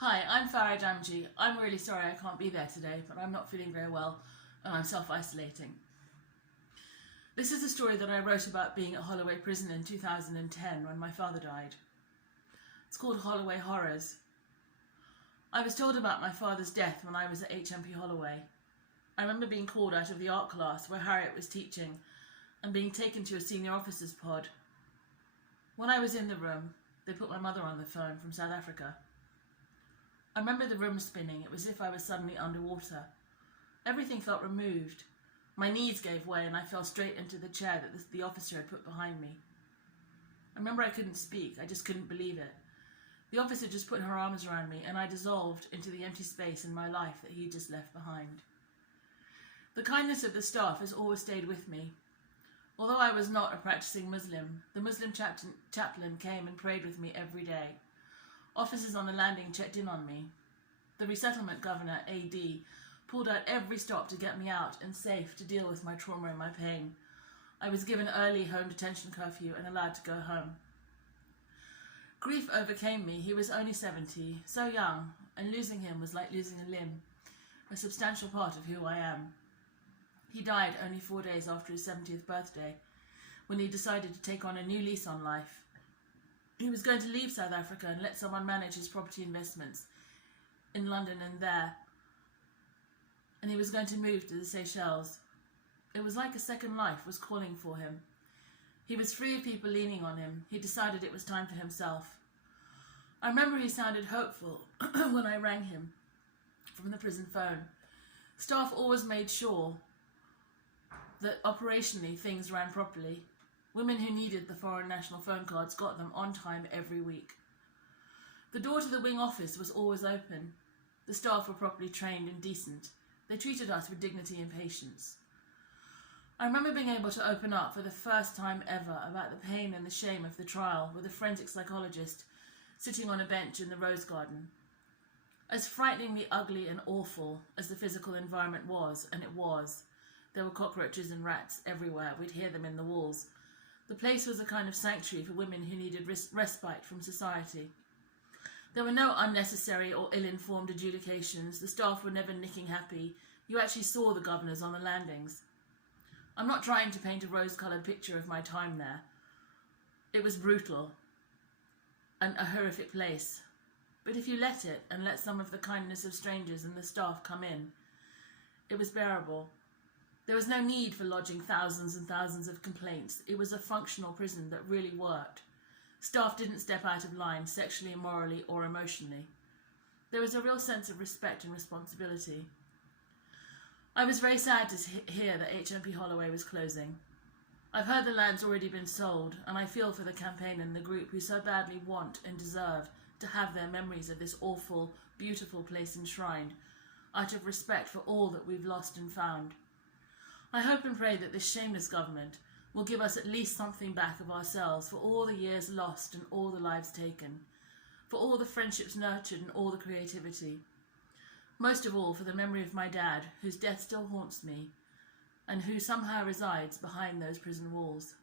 Hi, I'm Farah Damji. I'm really sorry I can't be there today, but I'm not feeling very well and I'm self-isolating. This is a story that I wrote about being at Holloway prison in 2010 when my father died. It's called Holloway Horrors. I was told about my father's death when I was at HMP Holloway. I remember being called out of the art class where Harriet was teaching and being taken to a senior officers pod. When I was in the room, they put my mother on the phone from South Africa. I remember the room spinning. It was as if I was suddenly underwater. Everything felt removed. My knees gave way and I fell straight into the chair that the officer had put behind me. I remember I couldn't speak. I just couldn't believe it. The officer just put her arms around me and I dissolved into the empty space in my life that he just left behind. The kindness of the staff has always stayed with me. Although I was not a practicing Muslim, the Muslim chaplain came and prayed with me every day. Officers on the landing checked in on me. The resettlement governor, AD, pulled out every stop to get me out and safe to deal with my trauma and my pain. I was given early home detention curfew and allowed to go home. Grief overcame me. He was only 70, so young, and losing him was like losing a limb, a substantial part of who I am. He died only 4 days after his 70th birthday, when he decided to take on a new lease on life. He was going to leave South Africa and let someone manage his property investments in London and there. And he was going to move to the Seychelles. It was like a second life was calling for him. He was free of people leaning on him. He decided it was time for himself. I remember he sounded hopeful when I rang him from the prison phone. Staff always made sure that operationally things ran properly. Women who needed the foreign national phone cards got them on time every week. The door to the wing office was always open. The staff were properly trained and decent. They treated us with dignity and patience. I remember being able to open up for the first time ever about the pain and the shame of the trial with a forensic psychologist sitting on a bench in the rose garden. As frighteningly ugly and awful as the physical environment was, and it was, there were cockroaches and rats everywhere. We'd hear them in the walls. The place was a kind of sanctuary for women who needed respite from society. There were no unnecessary or ill-informed adjudications. The staff were never nicking happy. You actually saw the governors on the landings. I'm not trying to paint a rose-coloured picture of my time there. It was brutal and a horrific place. But if you let it, and let some of the kindness of strangers and the staff come in, it was bearable. There was no need for lodging thousands and thousands of complaints. It was a functional prison that really worked. Staff didn't step out of line sexually, morally, or emotionally. There was a real sense of respect and responsibility. I was very sad to hear that HMP Holloway was closing. I've heard the land's already been sold, and I feel for the campaign and the group who so badly want and deserve to have their memories of this awful, beautiful place enshrined, out of respect for all that we've lost and found. I hope and pray that this shameless government will give us at least something back of ourselves for all the years lost and all the lives taken, for all the friendships nurtured and all the creativity. Most of all, for the memory of my dad, whose death still haunts me, and who somehow resides behind those prison walls.